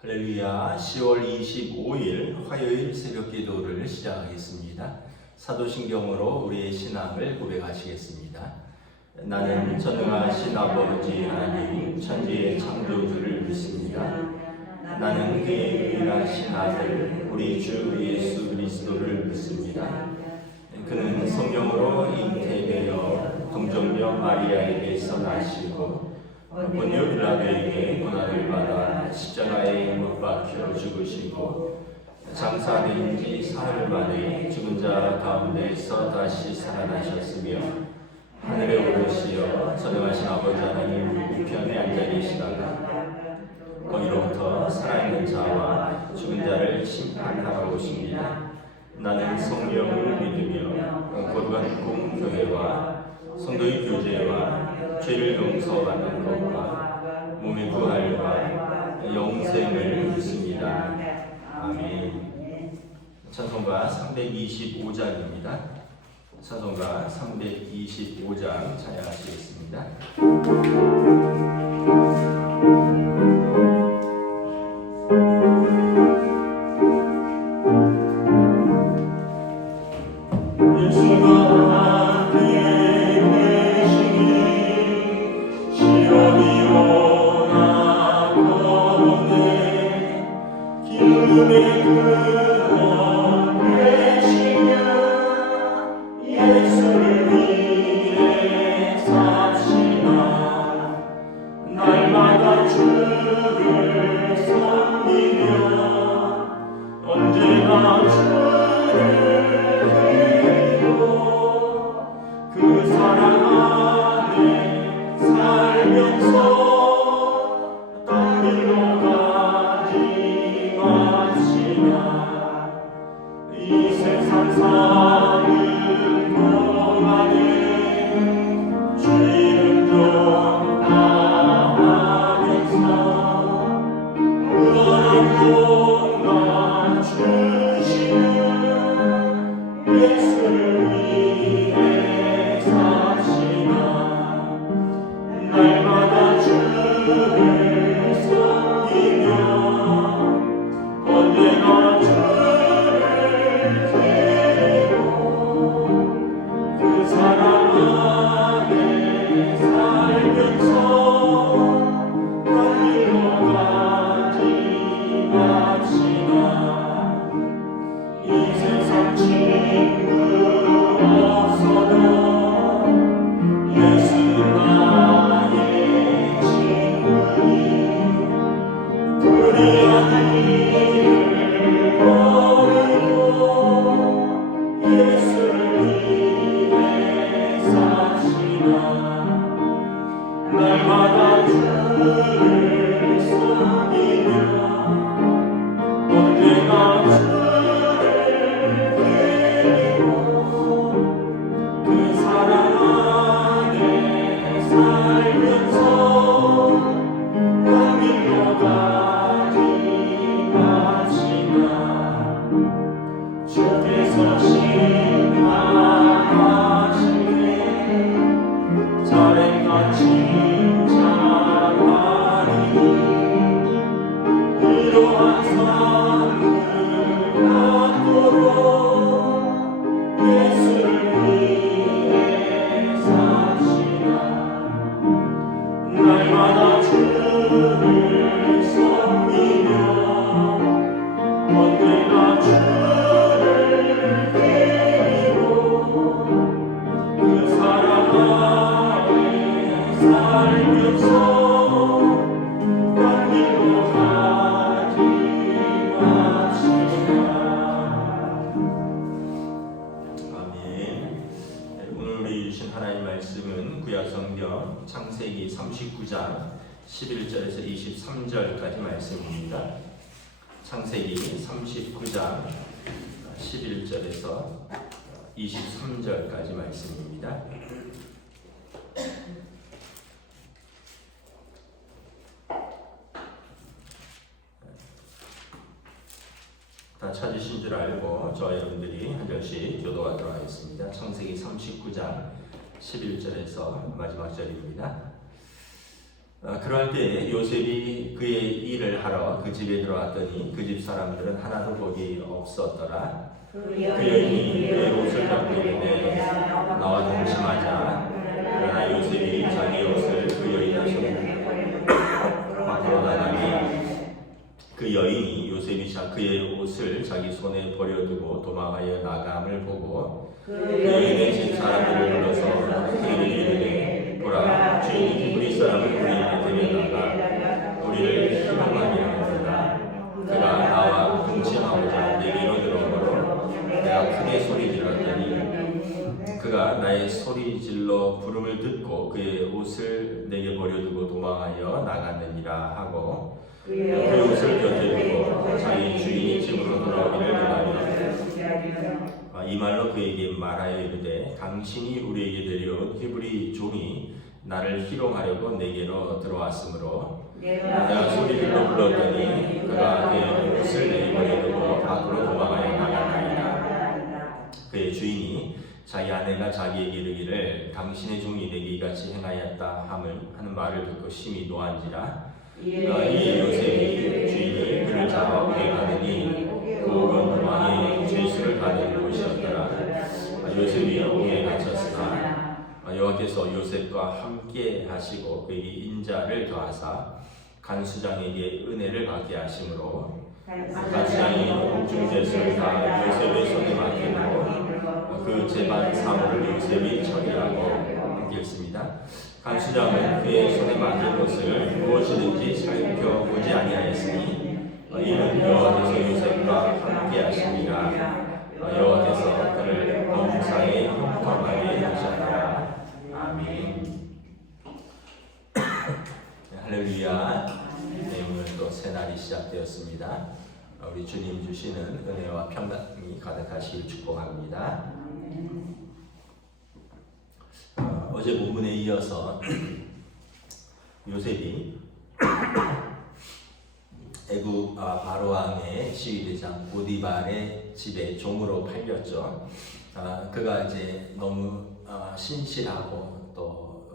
할렐루야. 10월 25일 화요일 새벽 기도를 시작하겠습니다. 사도신경으로 우리의 신앙을 고백하시겠습니다. 나는 전능하신 아버지 하나님 천지의 창조주를 믿습니다. 나는 그의 유일하신 아들 우리 주 예수 그리스도를 믿습니다. 그는 성령으로 잉태되어 동정녀 마리아에게서 나시고 본요 빌라도에게 고난을 받아 십자가에 못 박혀 죽으시고 장사된 지 사흘 만에 죽은 자 가운데서 다시 살아나셨으며 하늘에 오르시어 전능하신 아버지 하나님 우편에 앉아 계시다가 거기로부터 살아있는 자와 죽은 자를 심판하러 오십니다. 나는 성령을 믿으며 거룩한 공교회와 성도의 교제와 죄를 용서받는 것과 몸의 부활과 영생을 믿습니다. 아멘. 찬송가 325장입니다. 찬송가 325장 찬양하시겠습니다. 창세기 39장 11절에서 23절까지 말씀입니다. 창세기 39장 11절에서 23절까지 말씀입니다. 다 찾으신 줄 알고 저와 여러분들이 한 절씩 교도하도록 하겠습니다. 창세기 39장 11절에서 마지막 절입니다. 그럴 때 요셉이 그의 일을 하러 그 집에 들어왔더니 그 집 사람들은 하나도 거기 없었더라. 그 여인이 그의 옷을 잡고 있는데 나와 동침하자. 그러나 요셉이 자기 옷을 그 여인의 손에 밖으로 나가니 그 여인이 요셉이 그의 옷을 자기 손에 버려두고 도망하여 나감을 보고 그 여인의 집 사람들을 불러서 그에게 이르되 보라 주인이 우리 사람을 우리에게 데려다가 우리를 희롱하게 하는도다. 그가 나와 동침하고자 내게로 들어오므로 내가 크게 소리 질렀더니 그가 나의 소리 질러 부름을 듣고 그의 옷을 내게 버려두고 도망하여 나갔느니라 하고 그 옷을 곁에 두고 자기 주인이 집으로 돌아오기를 기다리며 이 말로 그에게 말하여 이르되 당신이 우리에게 데려온 히브리 종이 나를 희롱하려고 내게로 들어왔으므로 내가 소리질러 불렀더니 그가 그의 옷을 내게 버려두고 밖으로 도망하여 나갔나이다. 그의 주인이 자기 아내가 자기에게 이르기를 당신의 종이 내게 이같이 행하였다 하는 말을 듣고 심히 노한지라. 이에 요셉이 주인이 그를 잡아 오게 가더니 그 옥은 왕의 죄수를 받은 곳이었더라. 요셉이 옥에 갇혔으나 여호와께서 요셉과 함께 하시고 그에게 인자를 더하사 간수장에게 은혜를 받게 하심으로 간수장이 옥중죄수를 다 요셉의 손에 맡기고 그 재반 사물을 요셉이 처리하고 함께 했습니다. 간수장은 그의 손에 맡긴 것을 무엇이든지 살펴보지 아니하였으니 이는 여호와께서 요셉과 함께 하시니라. 여호와께서 그를 범상에 형통하게 하셨다. 아멘. 할렐루야. 네, 오늘 또 새날이 시작되었습니다. 우리 주님 주시는 은혜와 평강이 가득하시길 축복합니다. 어제 본문에 이어서 요셉이 애굽 바로 왕의 시위대장 보디발의 집에 종으로 팔렸죠. 그가 이제 너무 신실하고 또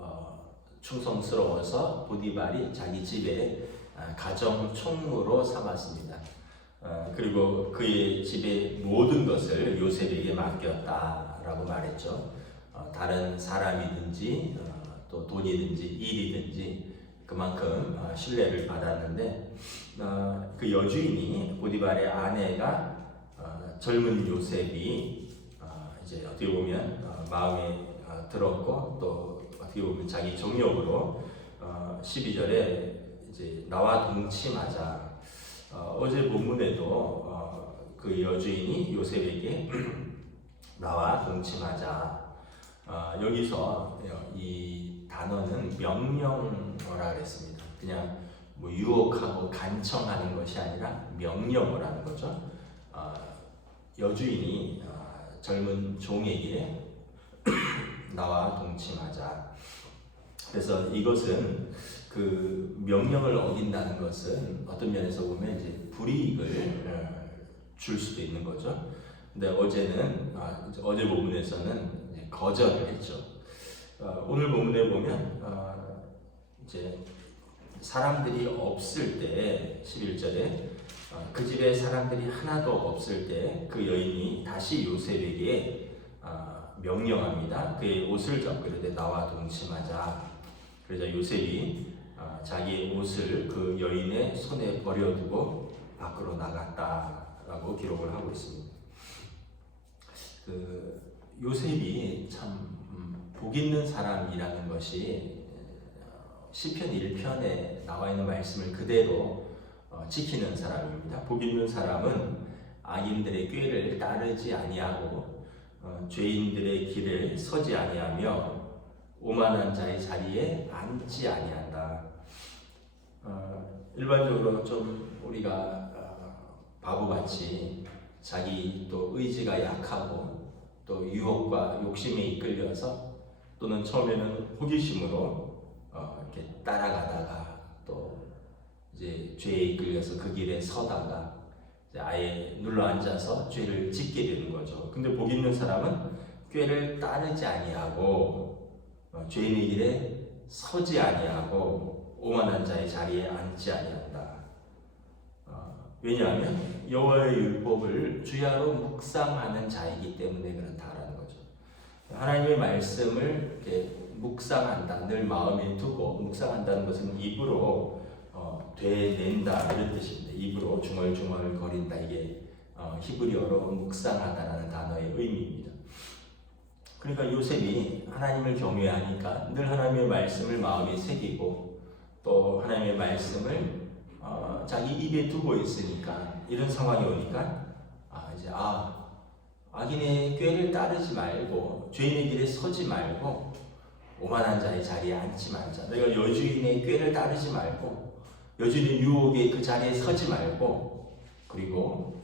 충성스러워서 보디발이 자기 집에 가정 총무로 삼았습니다. 그리고 그의 집의 모든 것을 요셉에게 맡겼다라고 말했죠. 다른 사람이든지 또 돈이든지 일이든지 그만큼 신뢰를 받았는데 그 여주인이 보디발의 아내가 젊은 요셉이 이제 어떻게 보면 마음에 들었고 또 어떻게 보면 자기 정력으로 12절에 이제 나와 동침하자. 어제 본문에도 그 여주인이 요셉에게 나와 동침하자. 여기서 이 단어는 명령어라 그랬습니다. 그냥 뭐 유혹하고 간청하는 것이 아니라 명령어라는 거죠. 여주인이 젊은 종에게 나와 동침하자. 그래서 이것은 그 명령을 어긴다는 것은 어떤 면에서 보면 이제 불이익을 줄 수도 있는 거죠. 근데 어제는 어제 본문에서는 거절을 했죠. 오늘 본문에 보면 이제 사람들이 없을 때 11절에 그 집에 사람들이 하나도 없을 때 그 여인이 다시 요셉에게 명령합니다. 그의 옷을 잡고 이르되 나와 동침하자. 그러자 요셉이 자기의 옷을 그 여인의 손에 버려두고 밖으로 나갔다라고 기록을 하고 있습니다. 그 요셉이 참 복 있는 사람이라는 것이 시편 1편에 나와 있는 말씀을 그대로 지키는 사람입니다. 복 있는 사람은 악인들의 꾀를 따르지 아니하고 죄인들의 길을 서지 아니하며 오만한 자의 자리에 앉지 아니한다. 일반적으로 좀 우리가 바보같이 자기 또 의지가 약하고 또 유혹과 욕심에 이끌려서 또는 처음에는 호기심으로 이렇게 따라가다가 또 이제 죄에 이끌려서 그 길에 서다가 이제 아예 눌러 앉아서 죄를 짓게 되는 거죠. 근데 복 있는 사람은 꾀를 따르지 아니하고 죄인의 길에 서지 아니하고 오만한 자의 자리에 앉지 아니한다. 왜냐하면 여호와의 율법을 주야로 묵상하는 자이기 때문에 그렇다라는 거죠. 하나님의 말씀을 이렇게 묵상한다, 늘 마음에 두고 묵상한다는 것은 입으로 되낸다 이런 뜻입니다. 입으로 중얼중얼 거린다, 이게 히브리어로 묵상하다라는 단어의 의미입니다. 그러니까 요셉이 하나님을 경외하니까 늘 하나님의 말씀을 마음에 새기고 또 하나님의 말씀을 자기 입에 두고 있으니까 이런 상황이 오니까 이제 악인의 꾀를 따르지 말고 죄인의 길에 서지 말고 오만한 자의 자리에 앉지 말자. 내가 여주인의 꾀를 따르지 말고 여주인의 유혹에 그 자리에 서지 말고, 그리고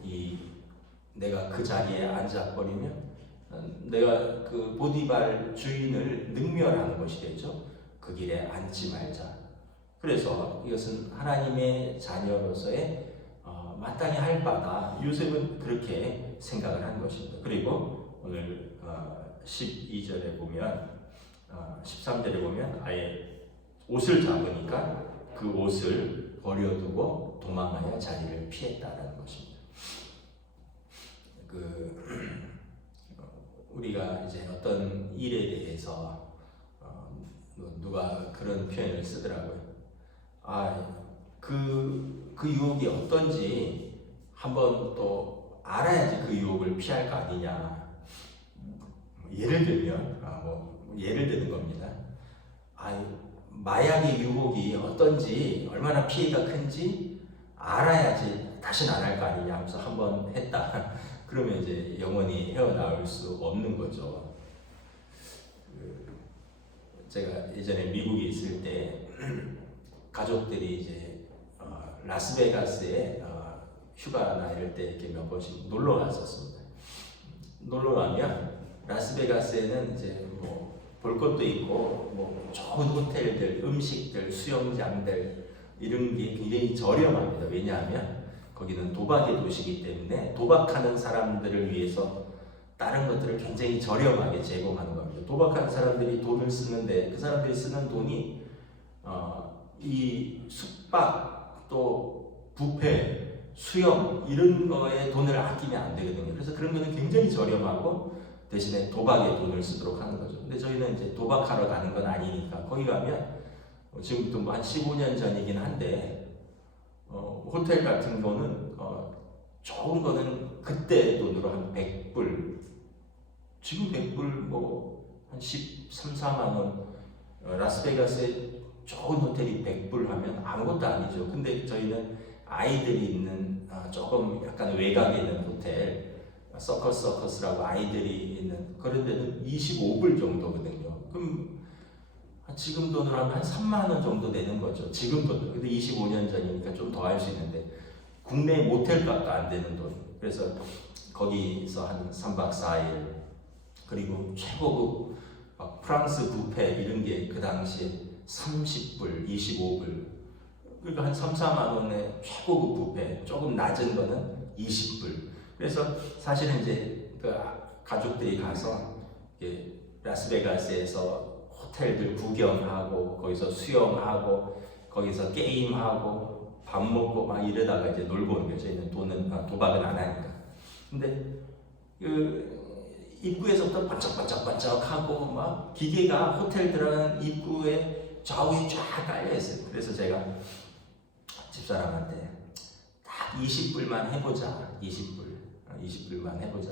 내가 그 자리에 앉아버리면 내가 그 보디발 주인을 능멸하는 것이 되죠. 그 길에 앉지 말자. 그래서 이것은 하나님의 자녀로서의 마땅히 할 바다. 요셉은 그렇게 생각을 한 것입니다. 그리고 오늘 12절에 보면 13절에 보면 아예 옷을 잡으니까 그 옷을 버려두고 도망하여 자리를 피했다라는 것입니다. 우리가 이제 어떤 일에 대해서 누가 그런 표현을 쓰더라고요. 그 유혹이 어떤지 한번 또 알아야지 그 유혹을 피할 거 아니냐. 예를 들면 예를 드는 겁니다. 마약의 유혹이 어떤지, 얼마나 피해가 큰지 알아야지 다시는 안 할 거 아니냐 하면서 한번 했다. 그러면 이제 영원히 헤어나올 수 없는 거죠. 제가 예전에 미국에 있을 때 가족들이 이제 라스베가스에 휴가나 이럴 때 이렇게 몇 번씩 놀러 갔었습니다. 놀러 가면 라스베가스에는 이제 볼 것도 있고 좋은 호텔들, 음식들, 수영장들 이런 게 굉장히 저렴합니다. 왜냐하면 거기는 도박의 도시이기 때문에 도박하는 사람들을 위해서 다른 것들을 굉장히 저렴하게 제공하는 겁니다. 도박하는 사람들이 돈을 쓰는데 그 사람들이 쓰는 돈이 이 숙박, 또 뷔페, 수영 이런 거에 돈을 아끼면 안 되거든요. 그래서 그런 거는 굉장히 저렴하고 대신에 도박에 돈을 쓰도록 하는 거죠. 근데 저희는 이제 도박하러 가는 건 아니니까 거기 가면 지금부터 한 15년 전이긴 한데 호텔 같은 거는 좋은 거는 그때 돈으로 한 100불, 지금 100불 한 13, 4만 원, 라스베가스에 좋은 호텔이 100불 하면 아무것도 아니죠. 근데 저희는 아이들이 있는 조금 약간 외곽에 있는 호텔, 서커스라고 아이들이 있는 그런 데는 25불 정도거든요. 그럼 지금 돈으로 하면 한 3만 원 정도 되는 거죠. 지금 돈으로. 근데 25년 전이니까 좀 더 할 수 있는데 국내 모텔값도 안 되는 돈. 그래서 거기서 한 3박 4일, 그리고 최고급 프랑스 뷔페 이런 게 그 당시에 30불, 25불. 그러니까 한 3, 4만 원에 최고급 뷔페, 조금 낮은 거는 20불. 그래서 사실은 이제 그 가족들이 가서 라스베가스에서 호텔들 구경하고 거기서 수영하고 거기서 게임하고 밥 먹고 막 이러다가 이제 놀고 오는 거죠. 저희는 도박은 안 하니까. 근데 입구에서부터 반짝반짝반짝하고 막 기계가 호텔 들어가는 입구에 좌우에 쫙 깔려 있어요. 그래서 제가 집사람한테 딱 20불만 해보자. 20불만 해보자.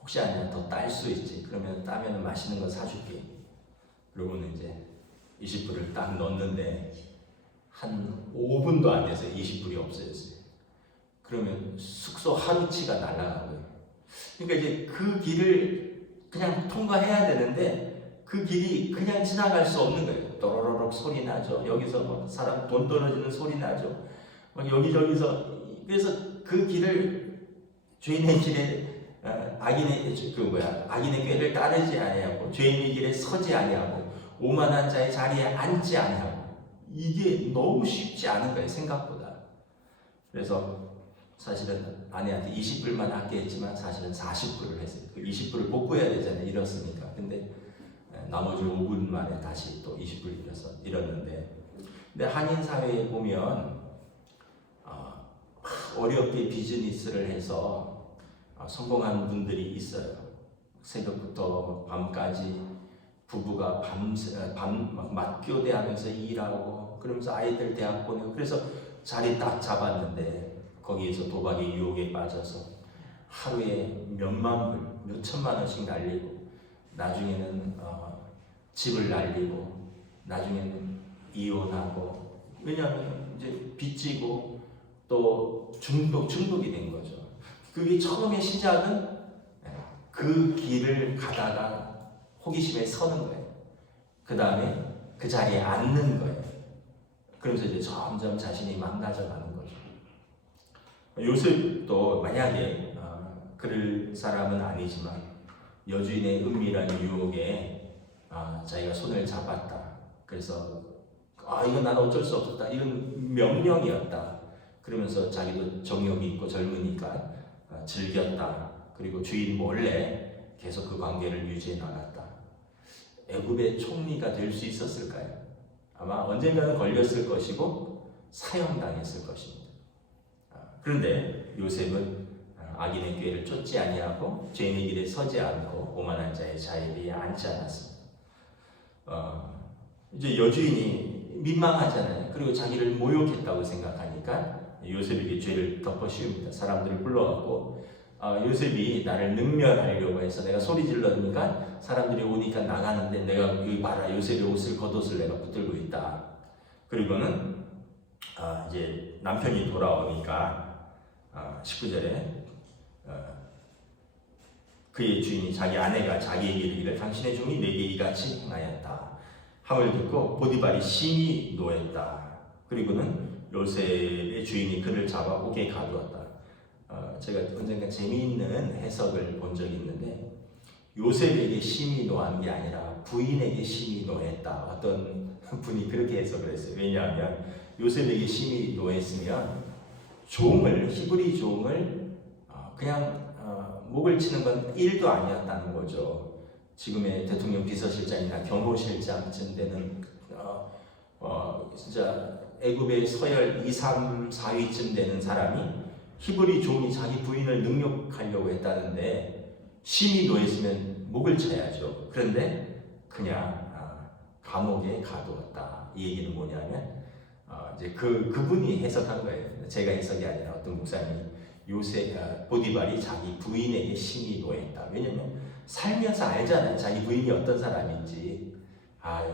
혹시 아니면 더 딸 수 있지. 그러면 따면은 맛있는 거 사줄게. 그러고는 이제 20불을 딱 넣었는데 한 5분도 안 돼서 20불이 없어졌어요. 그러면 숙소 하루치가 날아가고요. 그러니까 이제 그 길을 그냥 통과해야 되는데 그 길이 그냥 지나갈 수 없는 거예요. 또로로록 소리 나죠. 여기서 사람 돈 떨어지는 소리 나죠. 여기저기서. 그래서 그 길을 죄인의 길에 악인의 꾀를 따르지 아니하고 죄인의 길에 서지 아니하고 오만한 자의 자리에 앉지 아니하고, 이게 너무 쉽지 않은 거예요, 생각보다. 그래서 사실은 아내한테 20불만 아껴 했지만 사실은 40불을 했어요. 그 20불을 복구해야 되잖아요, 잃었으니까. 근데 나머지 5분 만에 다시 또 20불 잃었는데, 근데 한인 사회에 보면 어렵게 비즈니스를 해서 성공한 분들이 있어요. 새벽부터 밤까지 부부가 밤 맞교대하면서 일하고 그러면서 아이들 대학 보내고 그래서 자리 딱 잡았는데 거기에서 도박의 유혹에 빠져서 하루에 몇만 불, 몇천만 원씩 날리고 나중에는 집을 날리고 나중에는 이혼하고 왜냐하면 이제 빚지고 또 중독이 된 거죠. 그게 처음에 시작은 그 길을 가다가 호기심에 서는 거예요. 그 다음에 그 자리에 앉는 거예요. 그러면서 이제 점점 자신이 망가져가는 거죠. 요셉도 만약에 그럴 사람은 아니지만 여주인의 은밀한 유혹에 자기가 손을 잡았다. 그래서 이건 난 어쩔 수 없었다. 이건 명령이었다. 그러면서 자기도 정욕이 있고 젊으니까 즐겼다. 그리고 주인 몰래 계속 그 관계를 유지해 나갔다. 애굽의 총리가 될 수 있었을까요? 아마 언젠가는 걸렸을 것이고 사형당했을 것입니다. 그런데 요셉은 악인의 꾀를 쫓지 아니하고 죄인의 길에 서지 않고 오만한 자의 자리에 앉지 않았습니다. 이제 여주인이 민망하잖아요. 그리고 자기를 모욕했다고 생각하니까 요셉에게 죄를 덮어 씌웁니다. 사람들을 불러갖고 요셉이 나를 능멸하려고 해서 내가 소리 질러니까 사람들이 오니까 나가는데 내가 여기 봐라 요셉의 옷을 겉옷을 내가 붙들고 있다. 그리고는 이제 남편이 돌아오니까 19절에 그의 주인이 자기 아내가 자기에게 이르기를 당신의 종이 내게 이같이 행하였다 함을 듣고 보디발이 심히 노했다. 그리고는 요셉의 주인이 그를 잡아 옥에 가두었다. 제가 언젠가 재미있는 해석을 본 적이 있는데 요셉에게 심히 노한 게 아니라 부인에게 심히 노했다. 어떤 분이 그렇게 해석을 했어요. 왜냐하면 요셉에게 심히 노했으면 히브리 종을 그냥 목을 치는 건 일도 아니었다는 거죠. 지금의 대통령 비서실장이나 경호실장쯤 되는 진짜 애굽의 서열 2, 3, 4위쯤 되는 사람이 히브리 종이 자기 부인을 능욕하려고 했다는데 심히 노했으면 목을 쳐야죠. 그런데 그냥 감옥에 가두었다. 이 얘기는 뭐냐면 이제 그분이 해석한 거예요. 제가 해석이 아니라 어떤 목사님이 보디발이 자기 부인에게 심히 노했다. 왜냐면 살면서 알잖아요. 자기 부인이 어떤 사람인지.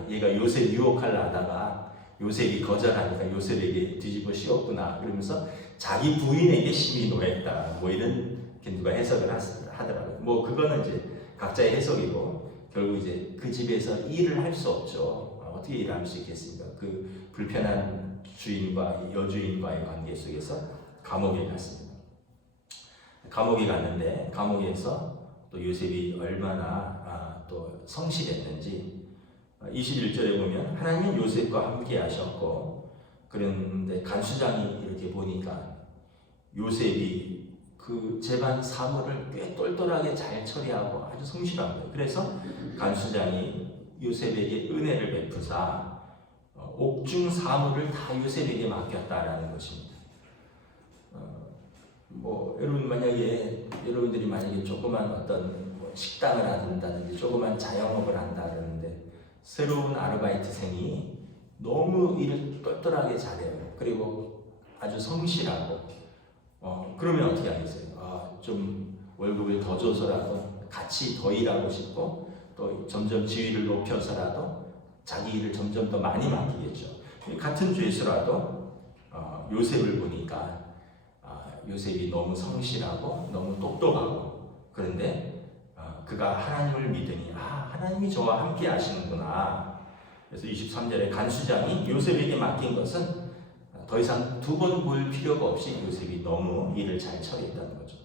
얘가 요셉 유혹하려다가 요셉이 거절하니까 요셉에게 뒤집어 씌웠구나. 그러면서 자기 부인에게 심히 노했다. 뭐 이런 누가 해석을 하더라고요. 뭐 그거는 이제 각자의 해석이고 결국 이제 그 집에서 일을 할 수 없죠. 어떻게 일을 할 수 있겠습니까? 그 불편한 주인과 여주인과의 관계 속에서 감옥에 갔습니다. 감옥에 갔는데 감옥에서 또 요셉이 얼마나 또 성실했는지 21절에 보면 하나님은 요셉과 함께 하셨고 그런데 간수장이 이렇게 보니까 요셉이 그 재반 사물을 꽤 똘똘하게 잘 처리하고 아주 성실한 거예요. 그래서 간수장이 요셉에게 은혜를 베푸사 옥중 사물을 다 요셉에게 맡겼다라는 것입니다. 여러분들이 만약에 조그만 어떤 식당을 한다든지 조그만 자영업을 한다 그러는데 새로운 아르바이트생이 너무 일을 똘똘하게 잘해요. 그리고 아주 성실하고 그러면 어떻게 하겠어요? 좀 월급을 더 줘서라도 같이 더 일하고 싶고 또 점점 지위를 높여서라도 자기 일을 점점 더 많이 맡기겠죠. 같은 죄수라도 요셉을 보니까 요셉이 너무 성실하고 너무 똑똑하고 그런데 그가 하나님을 믿으니 하나님이 저와 함께 하시는구나. 그래서 23절에 간수장이 요셉에게 맡긴 것은 더 이상 두 번 볼 필요가 없이 요셉이 너무 일을 잘 처리했다는 거죠.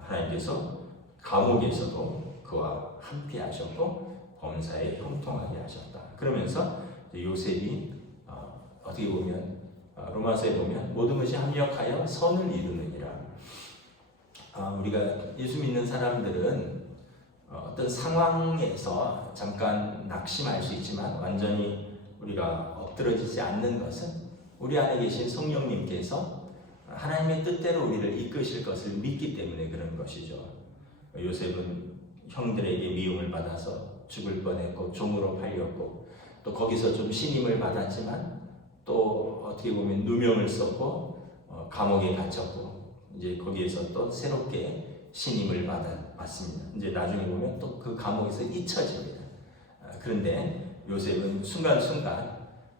하나님께서 감옥에서도 그와 함께 하셨고 범사에 형통하게 하셨다. 그러면서 요셉이 어떻게 보면 로마서에 보면 모든 것이 합력하여 선을 이루느니라. 우리가 예수 믿는 사람들은 어떤 상황에서 잠깐 낙심할 수 있지만 완전히 우리가 엎드러지지 않는 것은 우리 안에 계신 성령님께서 하나님의 뜻대로 우리를 이끄실 것을 믿기 때문에 그런 것이죠. 요셉은 형들에게 미움을 받아서 죽을 뻔했고 종으로 팔렸고 또 거기서 좀 신임을 받았지만 또 어떻게 보면 누명을 썼고 감옥에 갇혔고 이제 거기에서 또 새롭게 신임을 받습니다. 이제 나중에 보면 또 그 감옥에서 잊혀집니다. 그런데 요셉은 순간순간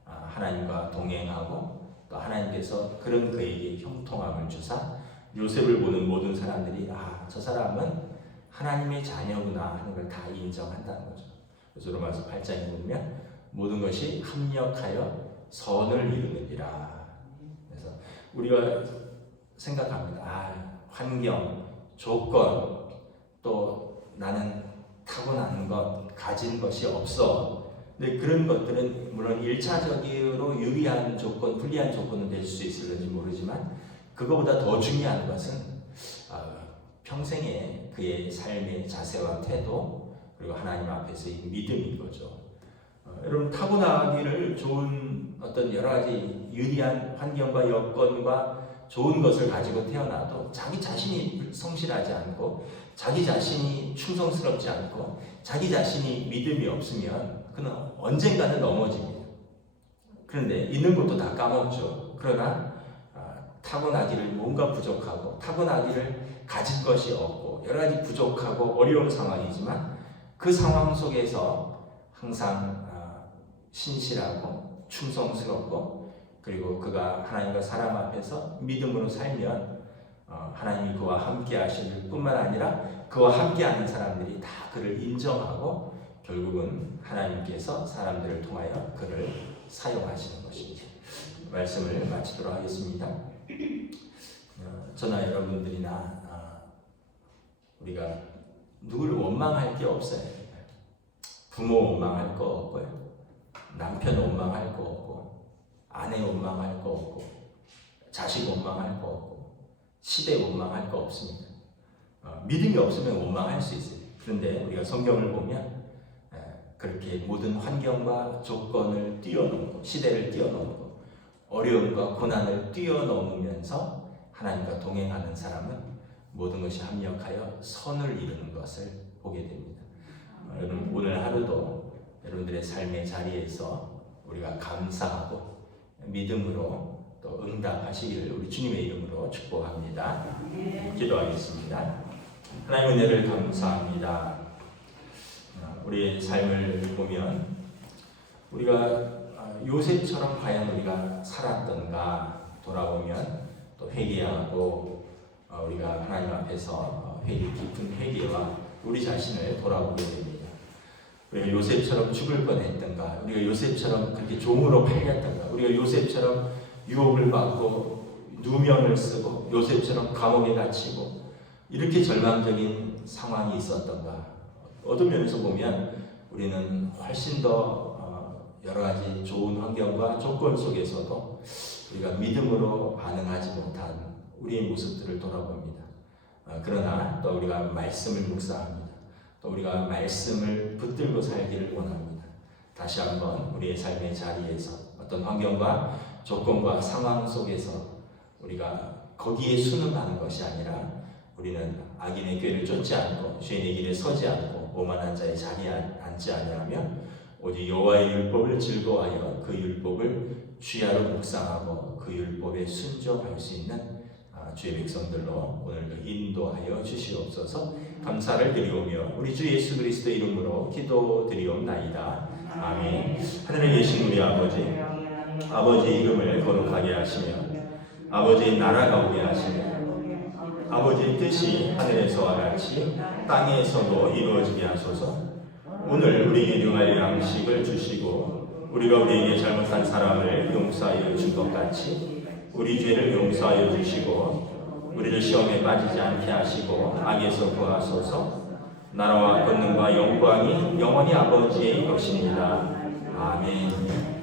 하나님과 동행하고 또 하나님께서 그런 그에게 형통함을 주사 요셉을 보는 모든 사람들이 저 사람은 하나님의 자녀구나 하는 걸 다 인정한다는 거죠. 그래서 로마서 8장에 보면 모든 것이 합력하여 선을 이루느니라. 그래서 우리가 생각합니다. 환경, 조건, 또 나는 타고난 것, 가진 것이 없어. 근데 그런 것들은 물론 1차적으로 유리한 조건, 불리한 조건은 될 수 있을지 모르지만 그거보다 더 중요한 것은 평생의 그의 삶의 자세와 태도 그리고 하나님 앞에서의 믿음인 거죠. 여러분 타고나기를 좋은 어떤 여러 가지 유리한 환경과 여건과 좋은 것을 가지고 태어나도 자기 자신이 성실하지 않고 자기 자신이 충성스럽지 않고 자기 자신이 믿음이 없으면 그는 언젠가는 넘어집니다. 그런데 있는 것도 다 까먹죠. 그러나 타고나기를 뭔가 부족하고 타고나기를 가진 것이 없고 여러 가지 부족하고 어려운 상황이지만 그 상황 속에서 항상 신실하고 충성스럽고 그리고 그가 하나님과 사람 앞에서 믿음으로 살면 하나님이 그와 함께 하실 뿐만 아니라 그와 함께하는 사람들이 다 그를 인정하고 결국은 하나님께서 사람들을 통하여 그를 사용하시는 것입니다. 말씀을 마치도록 하겠습니다. 저나 여러분들이나 우리가 누구를 원망할 게 없어요. 부모 원망할 거 없고요. 남편 원망할 거 없고 아내 원망할 거 없고 자식 원망할 거 없고 시대 원망할 거 없습니다. 믿음이 없으면 원망할 수 있어요. 그런데 우리가 성경을 보면 그렇게 모든 환경과 조건을 뛰어넘고 시대를 뛰어넘고 어려움과 고난을 뛰어넘으면서 하나님과 동행하는 사람은 모든 것이 합력하여 선을 이루는 것을 보게 됩니다. 여러분 오늘 하루도 여러분들의 삶의 자리에서 우리가 감사하고 믿음으로 또 응답하시기를 우리 주님의 이름으로 축복합니다. 기도하겠습니다. 하나님 은혜를 감사합니다. 우리의 삶을 보면 우리가 요셉처럼 과연 우리가 살았던가 돌아보면 또 회개하고 우리가 하나님 앞에서 깊은 회개와 우리 자신을 돌아보게 됩니다. 우리가 요셉처럼 죽을 뻔했던가, 우리가 요셉처럼 그렇게 종으로 팔렸던가, 우리가 요셉처럼 유혹을 받고 누명을 쓰고 요셉처럼 감옥에 갇히고 이렇게 절망적인 상황이 있었던가. 어떤 면에서 보면 우리는 훨씬 더 여러 가지 좋은 환경과 조건 속에서도 우리가 믿음으로 반응하지 못한 우리의 모습들을 돌아봅니다. 그러나 또 우리가 말씀을 묵상합니다. 또 우리가 말씀을 붙들고 살기를 원합니다. 다시 한번 우리의 삶의 자리에서 어떤 환경과 조건과 상황 속에서 우리가 거기에 순응하는 것이 아니라 우리는 악인의 꾀를 쫓지 않고 죄인의 길에 서지 않고 오만한 자의 자리에 앉지 아니하며 오직 여호와의 율법을 즐거워하여 그 율법을 주야로 묵상하고 그 율법에 순종할 수 있는 주의 백성들로 오늘도 인도하여 주시옵소서. 감사를 드리오며 우리 주 예수 그리스도의 이름으로 기도드리옵나이다. 아멘. 하늘에 계신 우리 아버지, 아버지의 이름을 거룩하게 하시며 아버지의 나라가 오게 하시며 아버지의 뜻이 하늘에서와 같이 땅에서도 이루어지게 하소서. 오늘 우리에게 일용할 양식을 주시고 우리가 우리에게 잘못한 사람을 용서하여 준 것 같이 우리 죄를 용서하여 주시고 우리를 시험에 빠지지 않게 하시고 악에서 구하소서. 나라와 권능과 영광이 영원히 아버지의 것입니다. 아멘.